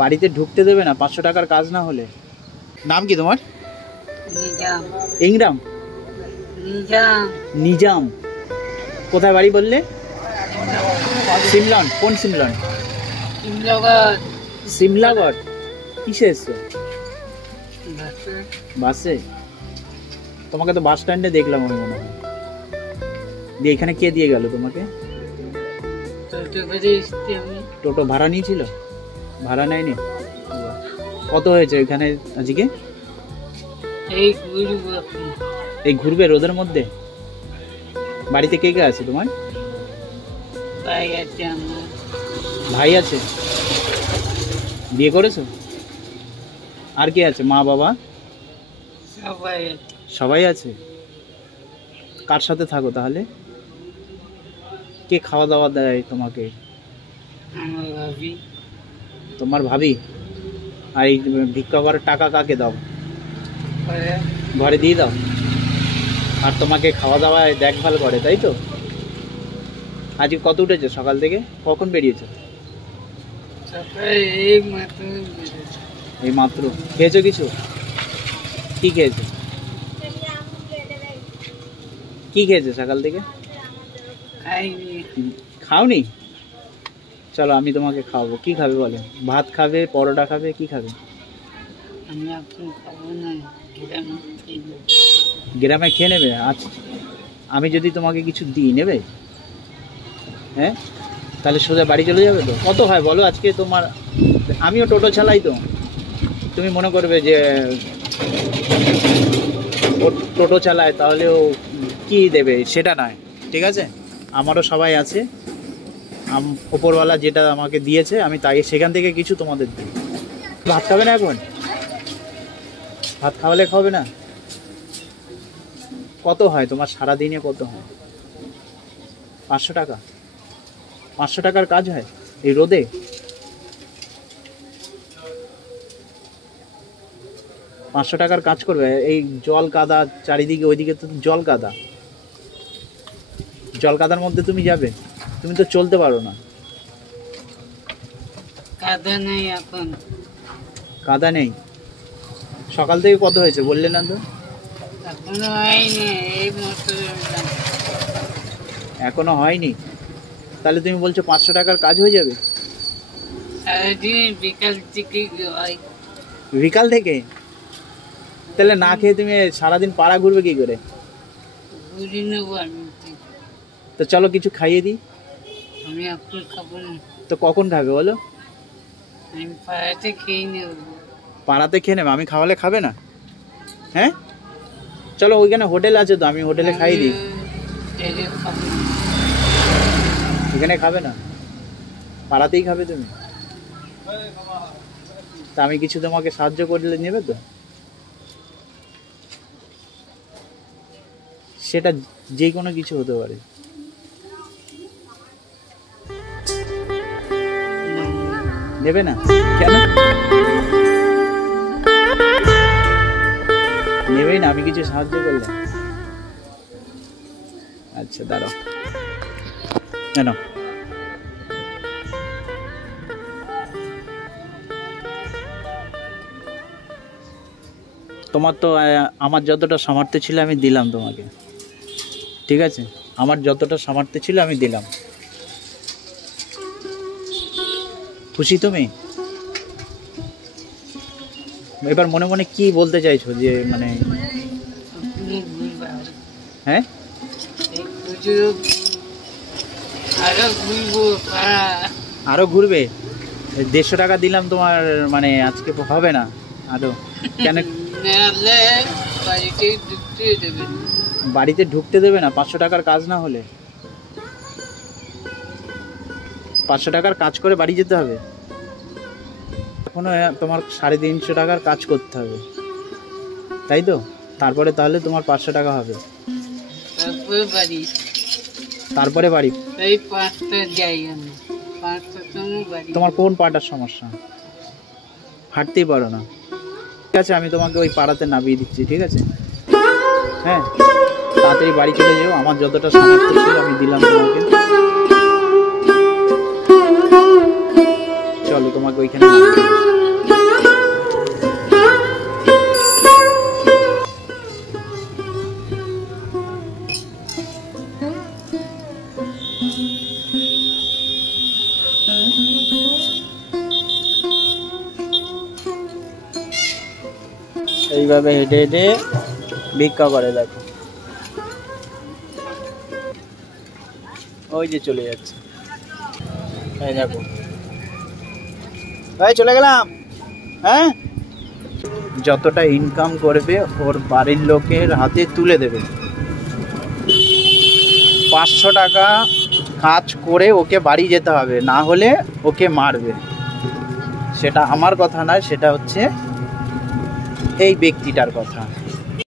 বাড়িতে ঢুকতে দেবে না 500 টাকার কাজ না হলে। নাম কি তোমার? ইংরাম। নিজাম। কোথায় বাড়ি বললে? সিমলন। কোন সিমলন? সিমলাগড়। কিসে এসছো? বাসে। তোমাকে তো বাস স্ট্যান্ডে দেখলাম আমি মনে হয়। দিয়ে এখানে কে দিয়ে গেল তোমাকে? টোটো ভাড়া নিয়েছিল? ভাড়া নেয়নি? কত হয়েছে এখানে আজকে? এই ঘুরবে রোদের মধ্যে? বাড়িতে কে কে আছে তোমার? ভাই আছে। বিয়ে করেছো? আর কে আছে? মা বাবা সবাই আছে। কার সাথে থাকো তাহলে? কে খাওয়া দাওয়া দেয় তোমাকে? তোমার ভাবি। আর এই ভিক্ষা করার টাকা কাকে দাও? ঘরে দিয়ে দাও। আর তোমাকে খাওয়া দাওয়ায় দেখভাল করে, তাই তো? আজকে কত উঠেছে সকাল থেকে? কখন বেরিয়েছো? এই মাত্র। খেয়েছো কিছু? কি খেয়েছো? কি খেয়েছো সকাল থেকে? খাওনি? চলো আমি তোমাকে খাওয়াবো। কি খাবে বলে? ভাত খাবে, পরোটা খাবে, কি খাবে? গ্রামে খেয়ে নেবে? আচ্ছা, আমি যদি তোমাকে কিছু দিই নেবে? হ্যাঁ, তাহলে সোজা বাড়ি চলে যাবে তো? কত হয় বলো আজকে তোমার? আমিও টোটো চালাই তো। তুমি মনে করবে যে টোটো চালায় তাহলেও কি দেবে, সেটা নয়, ঠিক আছে? আমারও সবাই আছে। ওপরওয়ালা যেটা আমাকে দিয়েছে আমি তাই সেখান থেকে কিছু তোমাদের দিই। ভাত খাবে না এখন? ভাত খাওয়ালে খাবে না? কত হয় তোমার সারাদিনে? কত হয়? 500 টাকা? 500 টাকার কাজ হয় এই রোদে? পাঁচশো টাকার কাজ করবে? এই জল কাদা চারিদিকে, ওইদিকে তো জল কাদা। জল কাদার মধ্যে তুমি যাবে? তুমি তো চলতে পারো না। কাদা নেই এখন। কাদা নেই? সকাল থেকে কত হয়েছে বললে না তো? এখনো হয়নি, এই মাত্র। এখনো হয়নি? তাহলে তুমি বলছো 500 টাকার কাজ হয়ে যাবে? বিকাল থেকে হয়। বিকাল থেকে? তাহলে না খেয়ে তুমি সারাদিন পাড়া ঘুরবে কি করে? ঘুরি নেবো আমি। তো চলো কিছু খাইয়ে দিই। আমি এখন খাবো না। তো কখন খাবে বলো? আমি পাড়াতে খেয়ে নেব। পাড়াতে খেয়ে নেবে? আমি খাওয়ালে খাবে না? হ্যাঁ, চলো ওইখানে হোটেল আছে তো, আমি হোটেলে খাইয়ে দিই। এখানে খাবে না? পাড়াতেই খাবে তুমি? তা আমি কিছু তোমাকে সাহায্য করলে নেবে তো? সেটা যে কোনো কিছু হতে পারে। নেবে না? কেন নেবেই না? আমি কিছু সাহায্য করলে? আচ্ছা দাঁড়াও, কেন? তোমার তো আমার যতটা সামর্থ্য ছিল আমি দিলাম তোমাকে, ঠিক আছে? আমার যতটা সামর্থ্য ছিল আমি দিলাম। খুশি তুমি? এবার মনে মনে কি বলতে চাইছো যে মানে? হ্যাঁ, আরো ঘুরবে? 150 টাকা দিলাম তোমার, মানে আজকে হবে না আরো? কেন? বাড়িতে ঢুকতে দেবে না 500 টাকার কাজ না হলে? 500 টাকার কাজ করে বাড়ি যেতে হবে? এখনো তোমার 350 টাকার কাজ করতে হবে, তাই তো? তারপরে তাহলে তোমার 500 টাকা হবে। তারপরে বাড়ি, তারপরে বাড়ি। এই 5টা যাই আমি, 5টার সময় বাড়ি। তোমার কোন পাটার সমস্যা? হাঁটতেই পারো না? ঠিক আছে, আমি তোমাকে ওই পাড়াতে নামিয়ে দিচ্ছি, ঠিক আছে? হ্যাঁ, তাড়াতাড়ি বাড়ি চলে যাও। আমার যতটা সামর্থ্য ছিল আমি দিলাম তোমাকে। চলো তোমাকে ওইখানে নামিয়ে দিচ্ছি। এইভাবে হেঁটে হেঁটে ভিক্ষা করে, দেখো ওই যে চলে যাচ্ছে। এই দেখো, ভাই চলে গেলাম। হ্যাঁ, যতটা ইনকাম করবে ওর বাড়ির লোকের হাতে তুলে দেবে। 500 টাকা কাজ করে ওকে বাড়ি যেতে হবে, না হলে ওকে মারবে। সেটা আমার কথা নয়, সেটা হচ্ছে এই ব্যক্তিটার কথা।